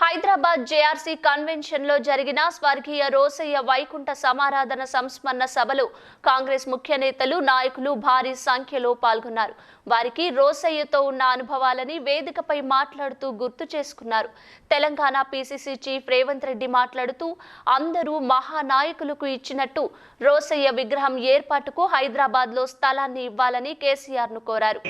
Hyderabad JRC convention లో జరిగిన స్వర్గీయ రోసయ్య వైకుంఠ సమారాధన సంస్మరణ సభలో కాంగ్రెస్ ముఖ్య నేతలు నాయకులు భారీ సంఖ్యలో పాల్గొన్నారు. వారికి రోసయ్యతో ఉన్న అనుభవాలని వేదికపై మాట్లాడుతూ గుర్తు చేసుకున్నారు. తెలంగాణ పీసీసీ చీఫ్ రేవంత్ రెడ్డి మాట్లాడుతూ అందరూ మహానాయకులకు ఇచ్చినట్టు రోసయ్య విగ్రహం ఏర్పాటుకు హైదరాబాద్ లో స్థలాన్ని ఇవ్వాలని కేసీఆర్ ను కోరారు.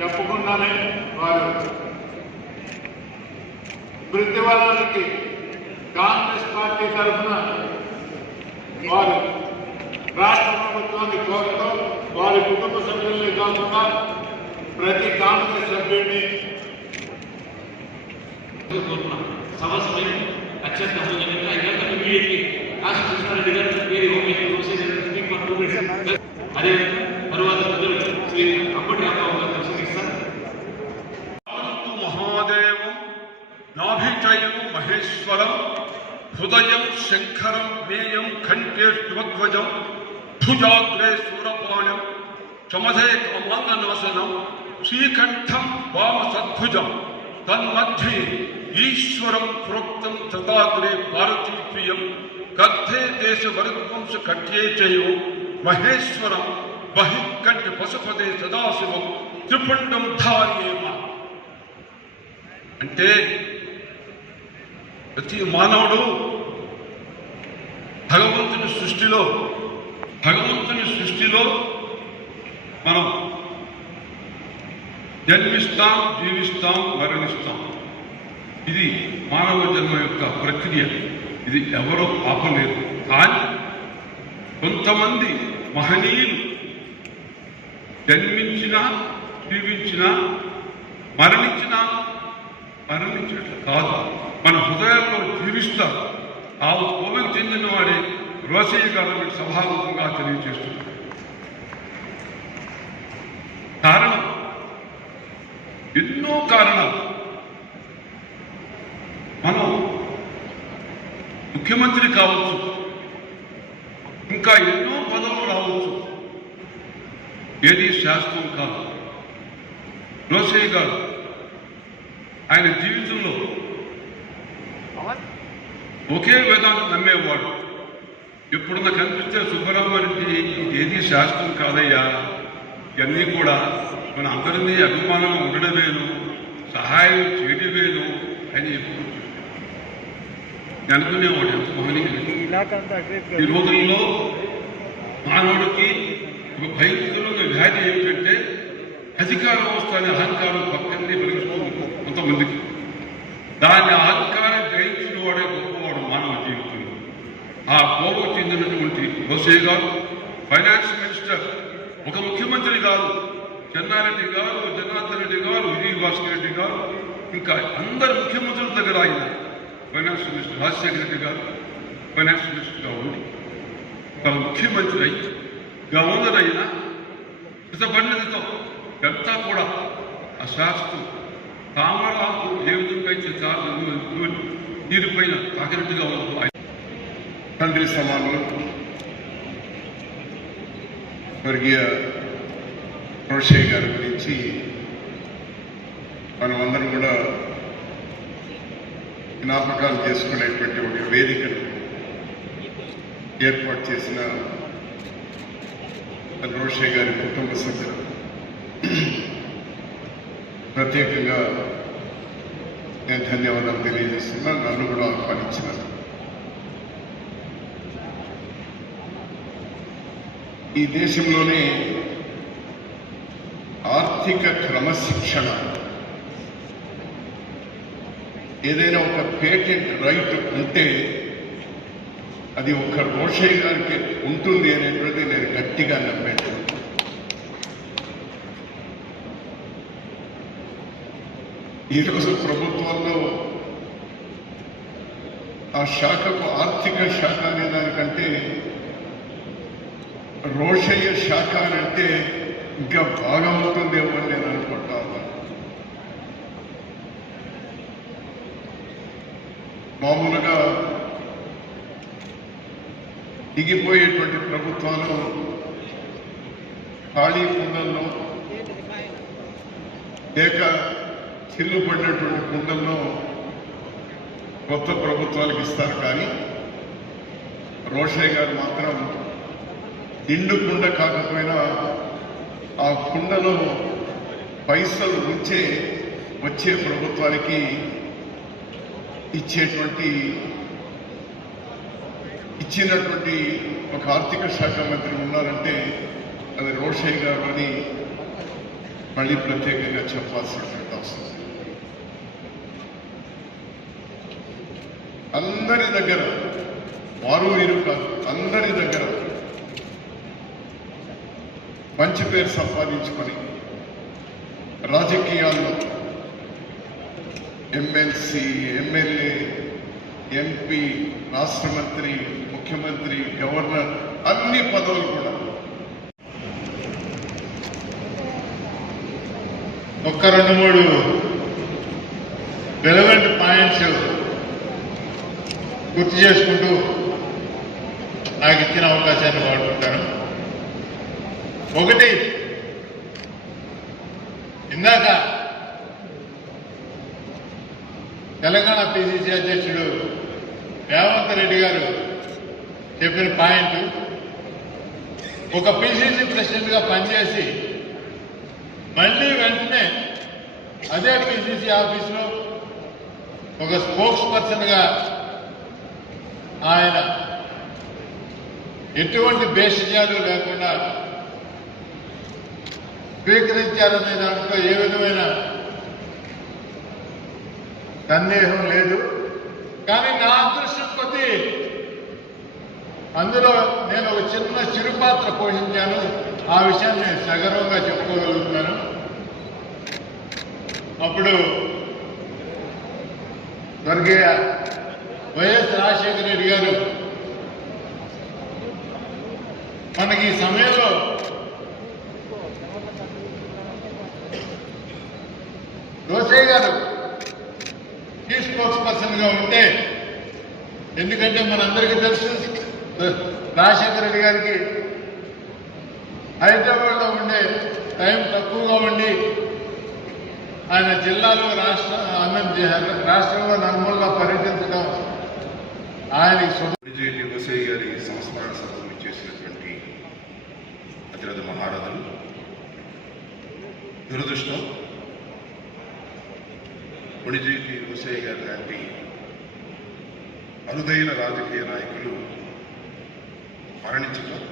చెప్పుకున్నానే వారు ప్రతివారానికి కాంగ్రెస్ పార్టీ తరఫున వారు రాష్ట్ర ప్రభుత్వాన్ని కోరుతూ వారి కుటుంబ సభ్యుల్ని కాకుండా ప్రతి కాంగ్రెస్ సభ్యుడిని సమస్య అత్యంత కృష్ణారెడ్డి గారు అదే తరువాత శ్రీ అంబటి రామారావు గారు ప్రసంగిస్తారు. మహాదేవం నాభిచయం మహేశ్వరం హృదయం శంకరం జ్ఞేయం కంఠే శివధ్వజం భుజాగ్రే సూరపాణం చమధే కమాంగనాశనం శ్రీకంఠం వామసద్భుజం తన్మధ్యే ఈశ్వరం ప్రోక్తం తదాగ్రే భారతీ ప్రియం కథే దేశ వరద్వంశ కట్యే చైవం మహేశ్వరం బహికంఠ పశుపదే సదాశివం త్రిపుండం ధార్యేమ. అంటే ప్రతి మానవుడు భగవంతుని సృష్టిలో మనం జన్మిస్తాం, జీవిస్తాం, మరణిస్తాం. ఇది మానవ జన్మ యొక్క ప్రక్రియ. ఇది ఎవరో ఆపలేరు. కానీ కొంతమంది మహనీయులు జన్మించినా, జీవించినా, మరణించినట్లు కాదు, మన హృదయాల్లో జీవిస్తారు. ఆ కోవకు చెందిన వాడే రోసయ్య గారు సభాముఖంగా తెలియజేస్తున్నారు. కారణం ఎన్నో కారణాలు. మనం ముఖ్యమంత్రి కావచ్చు, ఇంకా ఎన్నో పదవులు రావచ్చు. ఏది శాస్త్రం కాదు. రోసయ్య గారు ఆయన జీవితంలో ఒకే వేదాంతం నమ్మేవాడు. ఎప్పుడున్నా కనిపిస్తే సుబ్బరామరెడ్డి ఏది శాస్త్రం కాదయ్యా, ఇవన్నీ కూడా మన అందరినీ అభిమానం ఉండడమేను, సహాయం చేయడమేను అని ఎప్పుడు అనుకునేవాడు. ఎంత మహనీయుడు. ఈ రోజుల్లో మానవుడికి ఒక భయంకరమైన వ్యాధి ఏమిటంటే అధికార వ్యవస్థ అనే అహంకారం పక్కనే పెరుగుతుంది కొంతమందికి. దాని అహంకారం గ్రహించిన వాడే గొప్పవాడు మానవ జీవితంలో. ఆ కోవకు చెందినటువంటి రోసయ్య గారు ఫైనాన్స్ మినిస్టర్, ఒక ముఖ్యమంత్రి గారు, చెన్నారెడ్డి గారు, జనార్దన్ రెడ్డి గారు, విజయ్ భాస్కర్ రెడ్డి గారు, ఇంకా అందరు ముఖ్యమంత్రుల దగ్గర ఆయన ఫైనాన్స్ మినిస్టర్ రాజశేఖర రెడ్డి గారు ఫైనాన్స్ మినిస్టర్గా ఉండి ఒక ముఖ్యమంత్రి అయి ఉన్నదైనా కృతజ్ఞతతో అంతా కూడా ఆ శాస్త్రం తామరాకు ఏ విధంగా అయితే చాలా నీరుపైన తాకినట్టుగా ఉంది. తండ్రి సమానులు స్వర్గీయ రోసయ్య గారి గురించి మనమందరం కూడా జ్ఞాపకాలు చేసుకునేటువంటి ఒక వేదికను ఏర్పాటు చేసిన రోసయ్య గారి కుటుంబ సభ్యులు ప్రత్యేకంగా నేను ధన్యవాదాలు తెలియజేస్తున్నాను. నన్ను కూడా ఆహ్వానించినారు. ఈ దేశంలోనే ఆర్థిక క్రమశిక్షణ, ఏదైనా ఒక పేటెంట్ రైట్ ఉంటే అది ఒక రోసయ్య గారికి ఉంటుంది అనేటువంటిది నేను గట్టిగా నమ్మాను. ఈరోజు ప్రభుత్వంలో ఆ శాఖకు ఆర్థిక శాఖ అనే దానికంటే రోసయ్య శాఖ అంటే ఇంకా బాగా ఉంటుందేమో అని నేను అనుకుంటా ఉన్నాను. మామూలుగా దిగిపోయేటువంటి ప్రభుత్వాలు ఖాళీ కుండల్లో లేక చిల్లు పడినటువంటి కుండల్లో కొత్త ప్రభుత్వాలకు ఇస్తారు. కానీ రోషయ్య గారు మాత్రం నిండు కుండ కాకపోయినా ఆ కుండలో పైసలు ఉంచే వచ్చే ప్రభుత్వానికి ఇచ్చినటువంటి ఒక ఆర్థిక శాఖ మంత్రి ఉన్నారంటే అది రోషయ్య గారు అని మళ్ళీ ప్రత్యేకంగా చెప్పాల్సినటువంటి అవసరం. అందరి దగ్గర వారు వీరు కాదు, అందరి దగ్గర మంచి పేరు సంపాదించుకొని రాజకీయాల్లో ఎమ్మెల్సీ, ఎమ్మెల్యే, ఎంపీ, రాష్ట్ర మంత్రి, ముఖ్యమంత్రి, గవర్నర్ అన్ని పదవులు కూడా ఒక్క 2-3 రెలవెంట్ పాయింట్స్ గుర్తు చేసుకుంటూ నాకు ఇచ్చిన అవకాశాన్ని వాడుకుంటాను. ఒకటి, ఇందాక తెలంగాణ పిసిసి అధ్యక్షుడు రేవంత్ రెడ్డి గారు చెప్పిన పాయింట్, ఒక పిసిసి ప్రెసిడెంట్ గా పనిచేసి మళ్ళీ వెంటనే అదే పిసిసి ఆఫీసులో ఒక స్పోక్స్ పర్సన్ గా ఆయన ఎటువంటి భేషజాలు లేకుండా స్వీకరించారనే దాంట్లో ఏ విధమైన సందేహం లేదు. కానీ నా అదృష్టం కొద్దీ అందులో నేను ఒక చిన్న చిరుపాత్ర పోషించాను. ఆ విషయాన్ని నేను సగర్వంగా చెప్పుకోగలుగుతున్నాను. అప్పుడు స్వర్గీయ వైఎస్ రాజశేఖర రెడ్డి గారు మనకి ఈ సమయంలో రోషయ్య గారు చీఫ్ స్పోక్స్ పర్సన్ గా ఉంటే, ఎందుకంటే మనందరికీ తెలుసు రాజశేఖర రెడ్డి గారికి హైదరాబాద్ లో ఉండే టైం తక్కువగా ఉండి ఆయన జిల్లాలో రాష్ట్రంలో నలుమూలలా పర్యటించడం ఆయనకి కొణిజేటి రోషయ్య గారి సంస్మరణ సభకు చేసినటువంటి అతిరథ మహారథులు, దురదృష్టం కొణిజేటి రోషయ్య గారి లాంటి అరుదైన రాజకీయ నాయకులు మరణించడం,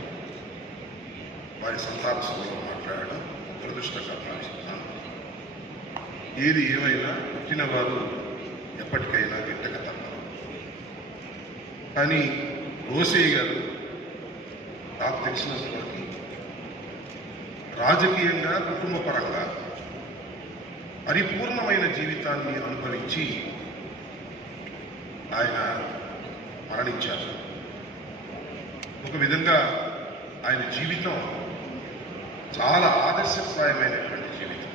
వారి సంతాప సభలో మాట్లాడడం దురదృష్టకరం భావిస్తున్నాను. ఏది ఏమైనా పుట్టిన వారు ఎప్పటికైనా గిట్టక తప్పదు. కానీ రోషయ్య గారు నాకు తెలిసినంతవరకు రాజకీయంగా, కుటుంబపరంగా పరిపూర్ణమైన జీవితాన్ని అనుభవించి ఆయన మరణించారు. ఒక విధంగా ఆయన జీవితం చాలా ఆదర్శప్రాయమైనటువంటి జీవితం.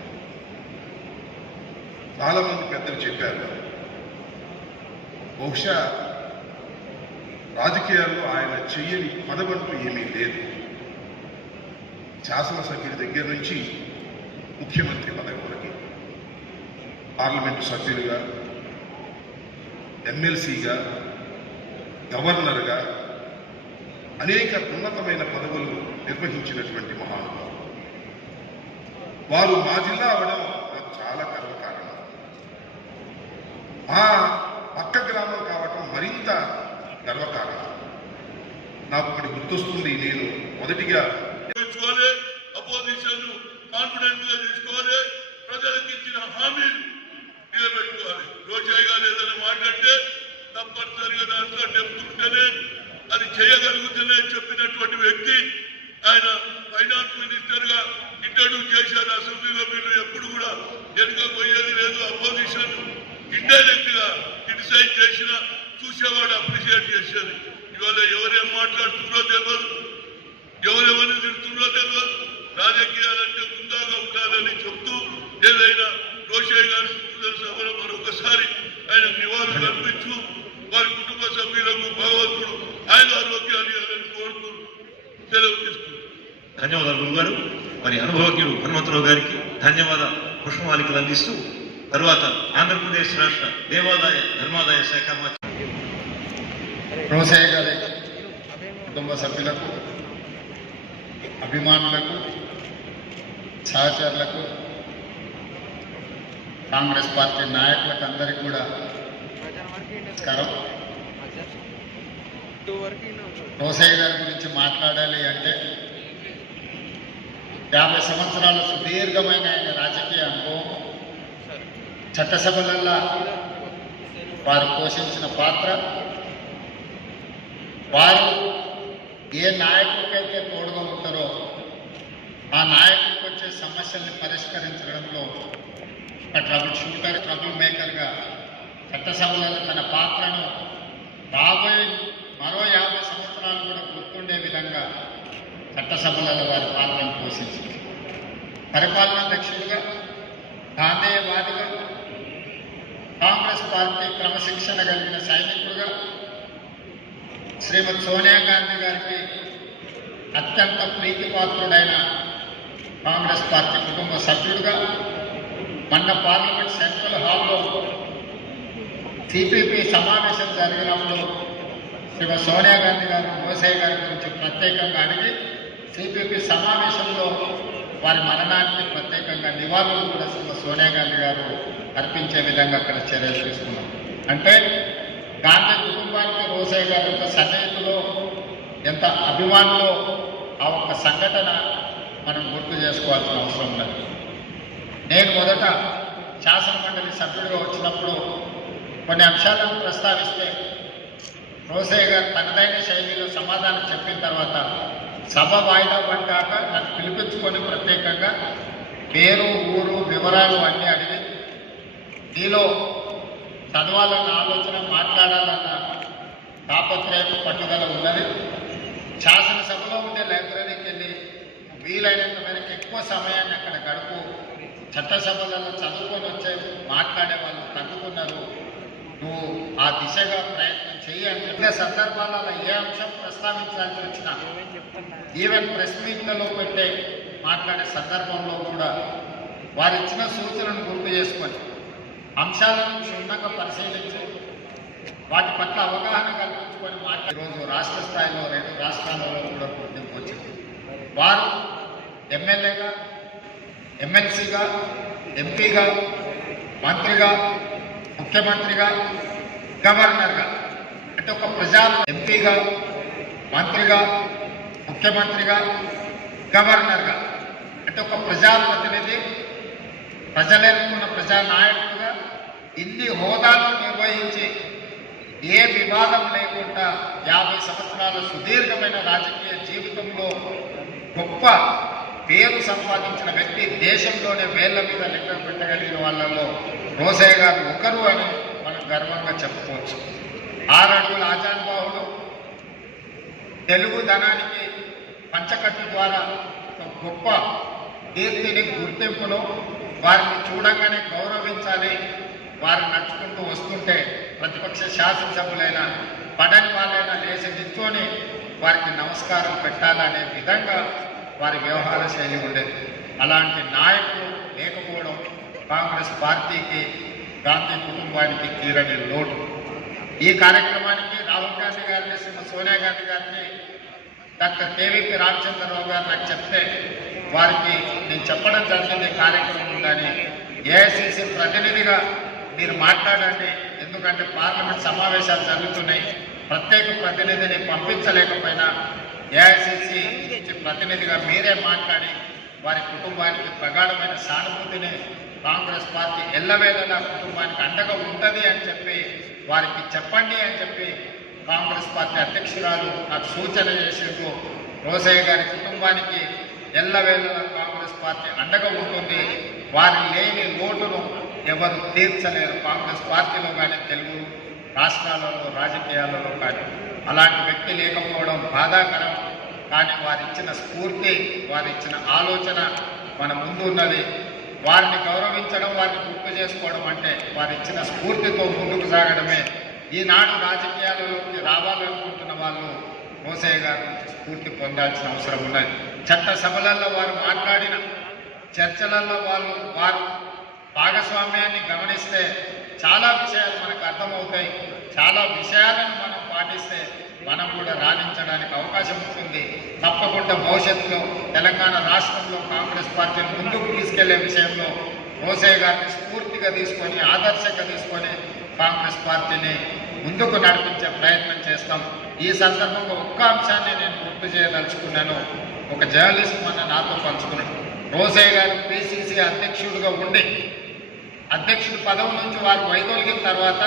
చాలా మంది పెద్దలు చెప్పారు, బహుశా రాజకీయాల్లో ఆయన చెయ్యని పదవంటూ ఏమీ లేదు. శాసనసభ్యుడి దగ్గర నుంచి ముఖ్యమంత్రి పదవి వరకు, పార్లమెంటు సభ్యులుగా, ఎమ్మెల్సీగా, గవర్నర్గా అనేక ఉన్నతమైన పదవులు నిర్వహించినటువంటి మహానుభావులు. వారు మా జిల్లా అవడం నాకు చాలా గర్వకారణం. మా పక్క గ్రామం కావటం మరింత గర్వకారణం. నాకు ఒకటి గుర్తొస్తుంది. నేను మొదటిగా అపోజిషన్ కాన్ఫిడెంట్ గా తీసుకోవాలి, ప్రజలకు ఇచ్చిన హామీలు నిలబెట్టుకోవాలి. రోషయ్య గారు ఏదైనా మాట్లాడితే తప్పనిసరిగా దాంట్లో డెప్త్ ఉంటేనే అది చేయగలుగుతూనే చెప్పినటువంటి వ్యక్తి. ఆయన ఫైనాన్స్ మినిస్టర్ గా ఇంట్రడ్యూస్ చేశారు అసెంబ్లీలో. మీరు ఎప్పుడు కూడా వెనుకపోయేది లేదు. అపోజిషన్ ఇండైరెక్ట్ గా క్రిటిసైజ్ చేసినా చూసేవాడు అప్రిషియేట్ చేసేది. ఇవాళ ఎవరేం మాట్లాడుతున్నారో తెలియదు, ఎవరెవరిని తిడుతున్నారో తెలియదు. రాజకీయాలంటే ముందాగా ఉండాలని చెప్తూ ఏదైనా రోషయ్య గారి సభలో మరొకసారి ఆయన నివాళులు అర్పించు, వారి కుటుంబ సభ్యులకు భగవంతుడు ఆయన ఆరోగ్యాలు ఇవ్వాలని కోరుతూ సెలవు తీసుకుంటారు. ధన్యవాదాలు గురుగారు. మరి అనుభవజ్ఞుడు హనుమంతరావు గారికి ధన్యవాద పుష్పమాలికలు అందిస్తూ తర్వాత ఆంధ్రప్రదేశ్ రాష్ట్ర దేవాదాయ ధర్మాదాయ శాఖ మంత్రి రోసయ్య గారి కుటుంబ సభ్యులకు, అభిమానులకు, సహచరులకు, కాంగ్రెస్ పార్టీ నాయకులకు అందరికీ కూడా నమస్కారం. రోసయ్య గారి గురించి మాట్లాడాలి అంటే 50 సంవత్సరాల సుదీర్ఘమైన ఆయన రాజకీయ అనుభవం, చట్టసభలల్లో వారు పోషించిన పాత్ర, వారు ఏ నాయకుడికైతే తోడుగా ఉంటారో ఆ నాయకుడికి వచ్చే సమస్యల్ని పరిష్కరించడంలో ఒక ట్రబుల్ షూటర్, ట్రబుల్ మేకర్గా చట్టసభలలో తన పాత్రను రాబోయే మరో 50 సంవత్సరాలు కూడా గుర్తుండే విధంగా చట్టసభలలో వారి పాత్రను పోషించింది. పరిపాలనా దక్షుడిగా, గాంధేయవాదిగా, కాంగ్రెస్ పార్టీ క్రమశిక్షణ కలిగిన సైనికుడుగా, శ్రీమతి సోనియా గాంధీ గారికి అత్యంత ప్రీతిపాత్రుడైన కాంగ్రెస్ పార్టీ కుటుంబ సభ్యుడిగా, మొన్న పార్లమెంట్ సెంట్రల్ హాల్లో సిపిపి సమావేశం జరిగినప్పుడు శ్రీమతి సోనియా గాంధీ గారు రోసయ్య గారి గురించి ప్రత్యేకంగా అడిగి సిపిపి సమావేశంలో వారి మరణానికి ప్రత్యేకంగా నివాళులు కూడా శ్రీమతి సోనియా గాంధీ గారు అర్పించే విధంగా అక్కడ చర్యలు తీసుకున్నాం. అంటే గాంధీ కుటుంబానికి రోసయ్య గారి యొక్క సన్నిహితులో ఎంత అభిమానులో ఆ ఒక్క సంఘటన మనం గుర్తు చేసుకోవాల్సిన అవసరం ఉన్నది. నేను మొదట శాసనమండలి సభ్యుడిగా వచ్చినప్పుడు కొన్ని అంశాలను ప్రస్తావిస్తే రోసయ్య గారు తనదైన శైలిలో సమాధానం చెప్పిన తర్వాత సభ వాయిదా పడ్డాక నన్ను పిలిపించుకొని ప్రత్యేకంగా పేరు, ఊరు, వివరాలు అన్నీ అడిగి నీలో చదవాలన్న ఆలోచన, మాట్లాడాలన్న తాపత్రయం, పట్టుదల ఉన్నది. శాసనసభలో ఉండే లైబ్రరీకి వెళ్ళి వీలైనంత మేరకు ఎక్కువ సమయాన్ని అక్కడ గడుపు. చట్టసభలలో చదువుకొని వచ్చే మాట్లాడే వాళ్ళు తగ్గుతున్నారు. నువ్వు ఆ దిశగా ప్రయత్నం చేయాలి. వివిధ సందర్భాలలో ఏ అంశం ప్రస్తావించాల్సి వచ్చినా, ఈవెన్ ప్రెస్ మీట్లలో పెట్టే మాట్లాడే సందర్భంలో కూడా వారు ఇచ్చిన సూచనను గుర్తు చేసుకొని అంశాలను క్షుణ్ణంగా పరిశీలించి వాటి పట్ల అవగాహన కల్పించుకొని ఈరోజు రాష్ట్ర స్థాయిలో 2 రాష్ట్రాలలో కూడా గుర్తింపు వచ్చింది. వారు ఎమ్మెల్యేగా, ఎమ్మెల్సీగా, ఎంపీగా, మంత్రిగా, ముఖ్యమంత్రిగా, గవర్నర్గా, అంటే ఒక ఎంపీగా, మంత్రిగా, ముఖ్యమంత్రిగా, గవర్నర్గా, అంటే ఒక ప్రజాప్రతినిధి, ప్రజలెన్నుకున్న ప్రజానాయకుడుగా ఇన్ని హోదాలు నిర్వహించి ఏ వివాదం లేకుండా 50 సంవత్సరాల సుదీర్ఘమైన రాజకీయ జీవితంలో గొప్ప పేరు సంపాదించిన వ్యక్తి దేశంలోనే వేళ్ల మీద లెక్క పెట్టగలిగిన వాళ్ళలో రోసయ్య గారు ఒకరు అని మనం గర్వంగా చెప్పుకోవచ్చు. 6 అడుగుల ఆజానుబాహుడు, తెలుగు ధనానికి పంచకట్టు ద్వారా ఒక గొప్ప కీర్తిని, గుర్తింపును, వారిని చూడంగానే గౌరవించాలి. వారు నడుచుకుంటూ వస్తుంటే ప్రతిపక్ష శాసనసభ్యులైన పడని వాళ్ళైనా లేచి నిల్చొని వారికి నమస్కారం పెట్టాలనే విధంగా వారి వ్యవహార శైలి ఉండేది. అలాంటి నాయకులు లేకపోవడం కాంగ్రెస్ పార్టీకి, గాంధీ కుటుంబానికి తీరని లోటు. ఈ కార్యక్రమానికి రాహుల్ గాంధీ గారిని, శ్రీమతి సోనియా గాంధీ గారిని, డాక్టర్ కేవీపీ రామచంద్రరావు గారు నాకు చెప్తే వారికి నేను చెప్పడం జరిగింది కార్యక్రమం ఉందని. ఏఐసిసి ప్రతినిధిగా మీరు మాట్లాడండి, ఎందుకంటే పార్లమెంట్ సమావేశాలు జరుగుతున్నాయి, ప్రత్యేక ప్రతినిధిని పంపించలేకపోయినా ఏఐసిసి ప్రతినిధిగా మీరే మాట్లాడి వారి కుటుంబానికి ప్రగాఢమైన సానుభూతిని కాంగ్రెస్ పార్టీ ఎల్లవేళలా కుటుంబానికి అండగా ఉంటుంది అని చెప్పి వారికి చెప్పండి అని చెప్పి కాంగ్రెస్ పార్టీ అధ్యక్షురాలు నాకు సూచన చేసేందుకు రోసయ్య గారి కుటుంబానికి ఎల్లవేళలా కాంగ్రెస్ పార్టీ అండగా ఉంటుంది. వారి లేని లోటును ఎవరు తీర్చలేరు, కాంగ్రెస్ పార్టీలో కానీ, తెలుగు రాష్ట్రాలలో, రాజకీయాలలో కానీ. అలాంటి వ్యక్తి లేకపోవడం బాధాకరం. కానీ వారిచ్చిన స్ఫూర్తి, వారిచ్చిన ఆలోచన మన ముందు ఉన్నది. వారిని గౌరవించడం, వారిని గుర్తు చేసుకోవడం అంటే వారిచ్చిన స్ఫూర్తితో ముందుకు సాగడమే. ఈనాడు రాజకీయాలలోకి రావాలనుకుంటున్న వాళ్ళు రోసయ్య గారి నుంచి స్ఫూర్తి పొందాల్సిన అవసరం ఉన్నది. చట్ట సభలలో వారు మాట్లాడిన చర్చలలో వారు భాగస్వామ్యాన్ని గమనిస్తే చాలా విషయాలు మనకు అర్థమవుతాయి. చాలా విషయాలను మనం పాటిస్తే మనం కూడా రాణించడానికి అవకాశం ఉంటుంది. తప్పకుండా భవిష్యత్తులో తెలంగాణ రాష్ట్రంలో కాంగ్రెస్ పార్టీని ముందుకు తీసుకెళ్లే విషయంలో రోసయ్య గారిని స్ఫూర్తిగా తీసుకొని ఆదర్శంగా తీసుకొని కాంగ్రెస్ పార్టీని ముందుకు నడిపించే ప్రయత్నం చేస్తాం. ఈ సందర్భంగా ఒక్క అంశాన్ని నేను గుర్తు చేయదలుచుకున్నాను. ఒక జర్నలిస్ట్ నాతో పంచుకున్నాడు. రోసయ్య గారు పిసిసి అధ్యక్షుడిగా ఉండి అధ్యక్షుడి పదవి నుంచి వారు వైదొలిగిన తర్వాత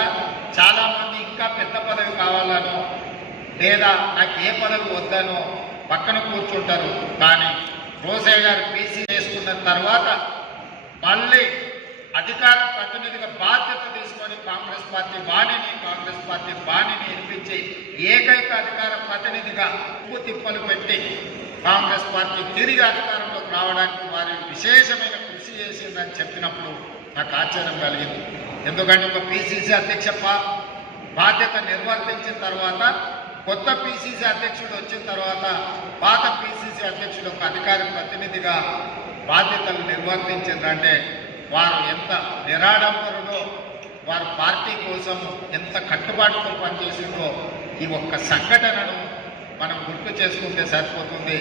చాలామంది ఇంకా పెద్ద పదవి కావాలనో లేదా నాకు ఏ పదవి వద్దనో పక్కన కూర్చుంటారు. కానీ రోసయ్య గారు పీసీ చేసుకున్న తర్వాత మళ్ళీ అధికార ప్రతినిధిగా బాధ్యత తీసుకొని కాంగ్రెస్ పార్టీ బాణిని వినిపించి ఏకైక అధికార ప్రతినిధిగా ఉప్పు తిప్పలు పెట్టి కాంగ్రెస్ పార్టీ తిరిగి అధికారంలోకి రావడానికి వారి విశేషమైన కృషి చేసిందని చెప్పినప్పుడు నాకు ఆశ్చర్యం కలిగింది. ఎందుకంటే ఒక పిసిసి అధ్యక్ష బాధ్యత నిర్వర్తించిన తర్వాత కొత్త పిసిసి అధ్యక్షుడు వచ్చిన తర్వాత పాత పిసిసి అధ్యక్షుడు ఒక అధికార ప్రతినిధిగా బాధ్యతలు నిర్వర్తించిందంటే వారు ఎంత నిరాడంబరులో వారు పార్టీ కోసం ఎంత కట్టుబాటుతో పనిచేసిందో ఈ ఒక్క సంఘటనను మనం గుర్తు చేసుకుంటే సరిపోతుంది.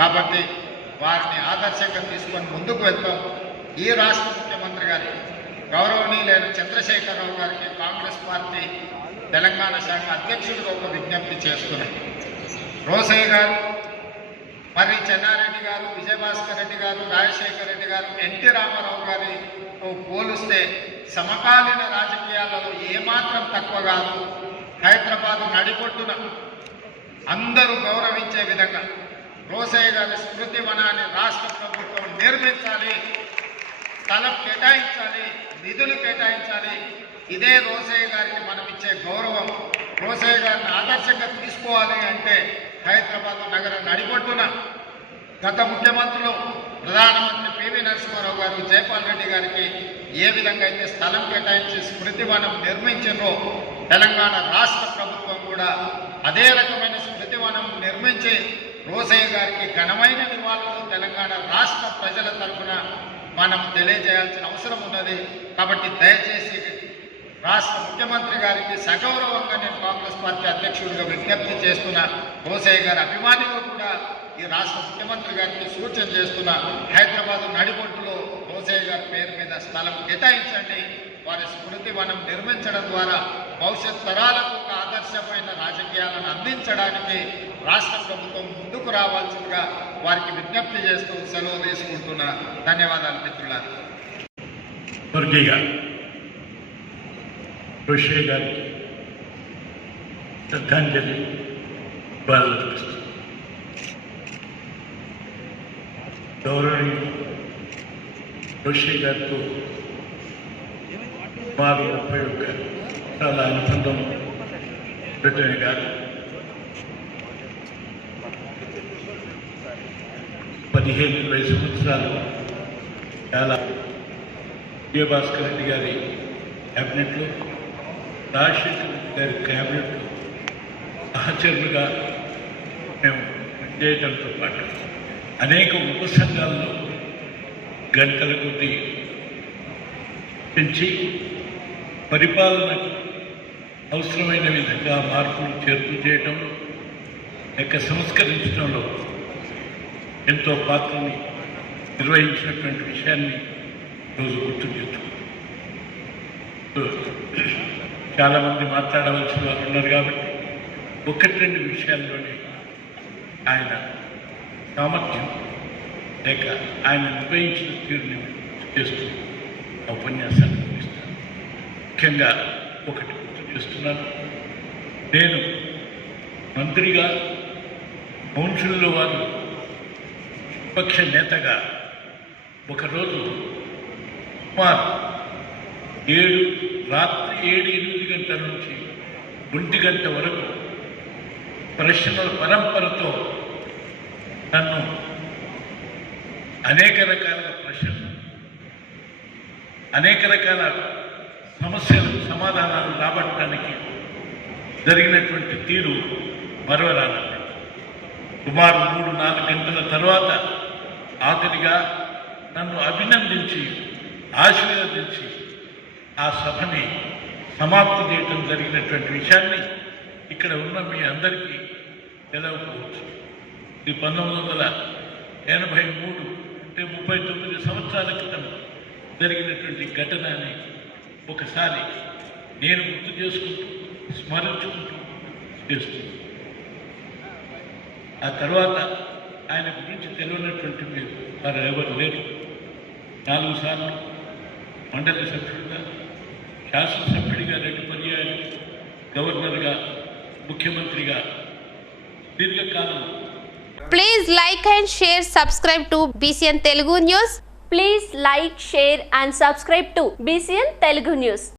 కాబట్టి వారిని ఆదర్శంగా తీసుకొని ముందుకు వెళ్తాం. ఈ రాష్ట్ర ముఖ్యమంత్రి గారికి గౌరవనీయులైన చంద్రశేఖరరావు గారికి కాంగ్రెస్ పార్టీ తెలంగాణ శాఖ అధ్యక్షుడిగా ఒక విజ్ఞప్తి చేస్తున్నాయి. రోసయ్య గారు, మరి చెన్నారెడ్డి గారు, విజయభాస్కర్ రెడ్డి గారు, రాజశేఖర రెడ్డి గారు, ఎన్టీ రామారావు గారితో పోలిస్తే సమకాలీన రాజకీయాలలో ఏమాత్రం తక్కువ కాదు. హైదరాబాద్ నడిపొట్టున అందరూ గౌరవించే విధంగా రోసయ్య గారి స్మృతి వనాన్ని రాష్ట్ర ప్రభుత్వం నిర్మించాలి, స్థలం కేటాయించాలి, నిధులు కేటాయించాలి. ఇదే రోసయ్య గారికి మనం ఇచ్చే గౌరవం. రోసయ్య గారిని ఆదర్శంగా తీసుకోవాలి అంటే హైదరాబాద్ నగర నడిపొట్టున గత ముఖ్యమంత్రులు ప్రధానమంత్రి పివి నరసింహారావు గారు జైపాల్ రెడ్డి గారికి ఏ విధంగా అయితే స్థలం కేటాయించి స్మృతి వనం నిర్మించారో తెలంగాణ రాష్ట్ర ప్రభుత్వం కూడా అదే రకమైన స్మృతి వనం నిర్మించి రోసయ్య గారికి ఘనమైన నివాళులు తెలంగాణ రాష్ట్ర ప్రజల తరఫున మనం తెలియజేయాల్సిన అవసరం ఉన్నది. కాబట్టి దయచేసి రాష్ట్ర ముఖ్యమంత్రి గారికి సగౌరవంగా నేను కాంగ్రెస్ పార్టీ అధ్యక్షుడిగా విజ్ఞప్తి చేస్తున్నా. రోసయ్య గారి అభిమానిగా కూడా ఈ రాష్ట్ర ముఖ్యమంత్రి గారికి సూచన చేస్తున్నా. హైదరాబాద్ నడిబొట్టులో రోసయ్య గారి పేరు మీద స్థలం కేటాయించండి. వారి స్మృతి వనం నిర్మించడం ద్వారా భవిష్యత్ తరాలకు ఒక ఆదర్శమైన రాజకీయాలను అందించడానికి రాష్ట్ర ప్రభుత్వం ముందుకు రావాల్సిందిగా వారికి విజ్ఞప్తి చేస్తూ సెలవు తీసుకుంటున్నా. ధన్యవాదాలు మిత్రులారా. స్వర్గీయ రోసయ్య గారికి శ్రద్ధాంజలి ఇవ్వాలనిపిస్తుంది. గౌరవనీయులు రోసయ్య గారితో సుమారు 31 సంవత్సరాల అనుబంధం ఉండటమే కాదు 15-20 సంవత్సరాలు చాలా విజయభాస్కర్ రెడ్డి గారి క్యాబినెట్లో, రాజశేఖర రెడ్డి గారి క్యాబినెట్లో సహచరులుగా మేము పనిచేయడంతో పాటు అనేక ఉపసంఘాల్లో గంటల కొద్దీ పెంచి పరిపాలనకు అవసరమైన విధంగా మార్పులు చేర్పులు చేయటం, లేక సంస్కరించడంలో ఎంతో పాత్రని నిర్వహించినటువంటి విషయాన్ని రోజు గుర్తు తెచ్చుకుంటాం. చాలామంది మాట్లాడవలసిన వారు ఉన్నారు కాబట్టి 1-2 విషయాల్లోనే ఆయన సామర్థ్యం లేక ఆయన నిర్వహించిన తీరుని చేస్తూ ఉపన్యాసాన్ని ముగిస్తాను. ముఖ్యంగా ఒకటి గుర్తు చేస్తున్నాను. నేను మంత్రిగా కౌన్సిల్లో వారు విపక్ష నేతగా ఒకరోజు సుమారు రాత్రి 7-8 గంటల నుంచి 1 గంట వరకు ప్రశ్నల పరంపరతో నన్ను అనేక రకాల ప్రశ్నలు, అనేక రకాల సమస్యలకు సమాధానాలు రాబట్టడానికి జరిగినటువంటి తీరు మరవరానది. సుమారు 3-4 గంటల తర్వాత ఆఖరిగా నన్ను అభినందించి ఆశీర్వదించి ఆ సభని సమాప్తి చేయటం జరిగినటువంటి విషయాన్ని ఇక్కడ ఉన్న మీ అందరికీ తెలవకపోవచ్చు. ఇది 1983 అంటే 39 సంవత్సరాల క్రితం జరిగినటువంటి ఘటన అని ఒకసారి నేను గుర్తు చేసుకుంటూ స్మరించుకుంటూ చేస్తున్నాను. ఆ తర్వాత ఆయన గురించి తెలియనటువంటి మీరు వారు ఎవరు లేరు. 4 సార్లు మండలి సభ్యుడిగా, శాసనసభ్యుడిగా 2 పర్యాయాలు, గవర్నర్గా, ముఖ్యమంత్రిగా దీర్ఘకాలం. Please like and share, subscribe to BCN Telugu News. Please like, share and subscribe to BCN Telugu News.